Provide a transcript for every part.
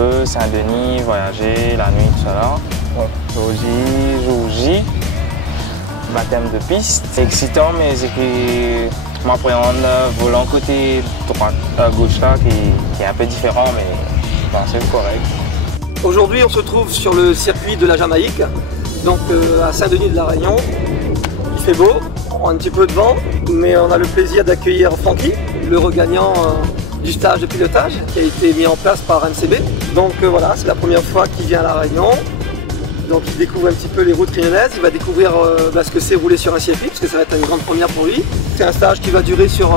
peu, Saint-Denis, voyager, la nuit, tout ça là. Jour J, baptême de piste. C'est excitant, mais c'est que m'appréhende volant côté droite, gauche là, qui est un peu différent, mais bon, c'est correct. Aujourd'hui, on se trouve sur le circuit de la Jamaïque, donc à Saint-Denis de la Réunion. Il fait beau, on a un petit peu de vent, mais on a le plaisir d'accueillir Francky, le regagnant du stage de pilotage qui a été mis en place par MCB. Donc voilà, c'est la première fois qu'il vient à la Réunion. Donc il découvre un petit peu les routes réunionnaises, il va découvrir ce que c'est rouler sur un circuit, parce que ça va être une grande première pour lui. C'est un stage qui va durer sur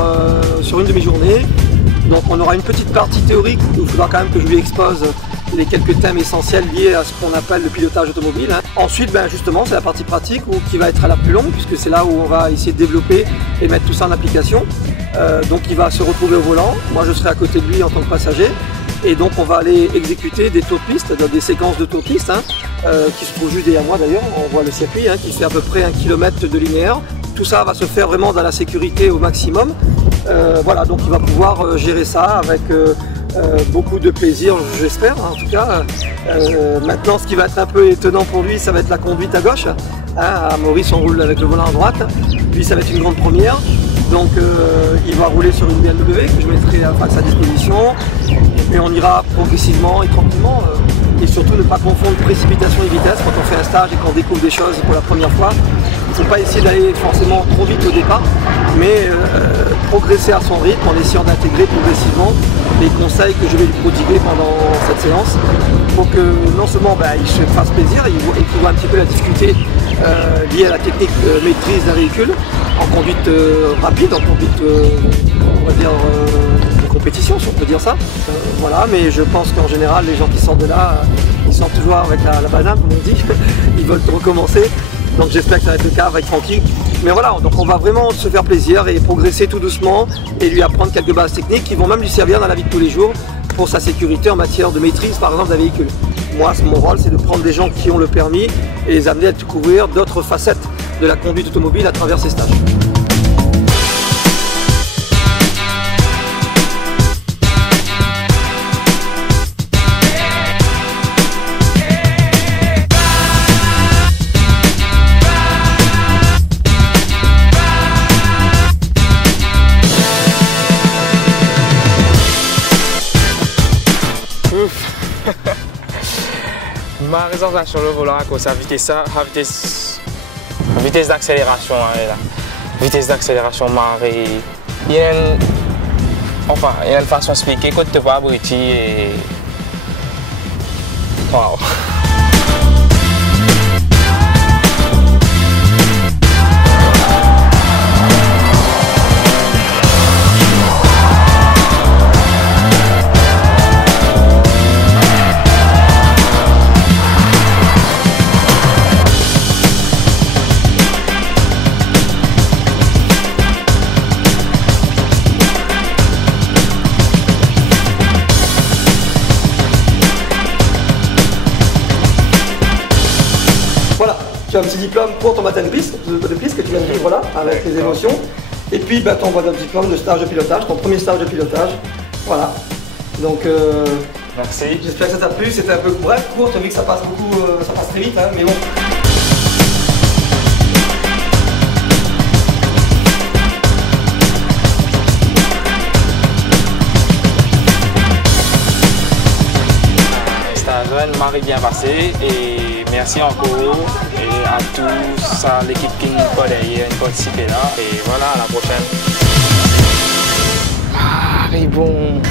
une demi-journée. Donc on aura une petite partie théorique où il faudra quand même que je lui expose les quelques thèmes essentiels liés à ce qu'on appelle le pilotage automobile. Ensuite, justement, c'est la partie pratique qui va être la plus longue, puisque c'est là où on va essayer de développer et mettre tout ça en application. Donc il va se retrouver au volant, moi je serai à côté de lui en tant que passager. Et donc on va aller exécuter des tours de piste, des séquences de tours de piste, qui se trouvent juste derrière moi d'ailleurs. On voit le circuit qui fait à peu près 1 km de linéaire. Tout ça va se faire vraiment dans la sécurité au maximum. Voilà, donc il va pouvoir gérer ça avec beaucoup de plaisir, j'espère en tout cas. Maintenant, ce qui va être un peu étonnant pour lui, ça va être la conduite à gauche. À Maurice, on roule avec le volant à droite. Lui, ça va être une grande première. Donc il va rouler sur une BMW que je mettrai à sa disposition. Mais on ira progressivement et tranquillement. Et surtout ne pas confondre précipitation et vitesse quand on fait un stage et qu'on découvre des choses pour la première fois. Il ne faut pas essayer d'aller forcément trop vite au départ, mais progresser à son rythme en essayant d'intégrer progressivement les conseils que je vais lui prodiguer pendant cette séance pour que non seulement il se fasse plaisir et qu'il voit un petit peu la difficulté liée à la technique maîtrise d'un véhicule en conduite rapide, en conduite on va dire de compétition si on peut dire ça. Voilà, mais je pense qu'en général les gens qui sortent de là, ils sortent toujours avec la banane comme on dit, ils veulent recommencer. Donc j'espère que ça va être le cas avec Francky. Mais voilà, donc on va vraiment se faire plaisir et progresser tout doucement et lui apprendre quelques bases techniques qui vont même lui servir dans la vie de tous les jours pour sa sécurité en matière de maîtrise par exemple d'un véhicule. Moi, mon rôle, c'est de prendre des gens qui ont le permis et les amener à découvrir d'autres facettes de la conduite automobile à travers ces stages. Ma raison sur le volant à cause de la vitesse d'accélération. La vitesse d'accélération, il y a une façon d'expliquer quand tu vois abruti et... Wow. Voilà, tu as un petit diplôme pour ton baptême de piste que tu viens de vivre là, avec les émotions. Et puis ton diplôme de stage de pilotage, ton premier stage de pilotage. Voilà. Donc merci. J'espère que ça t'a plu, c'était un peu bref, court, tu as vu que ça passe beaucoup, ça passe très vite, mais bon. Marie bien passé et merci encore et à tous, à l'équipe qui nous a participé là et voilà, à la prochaine. Marie bon.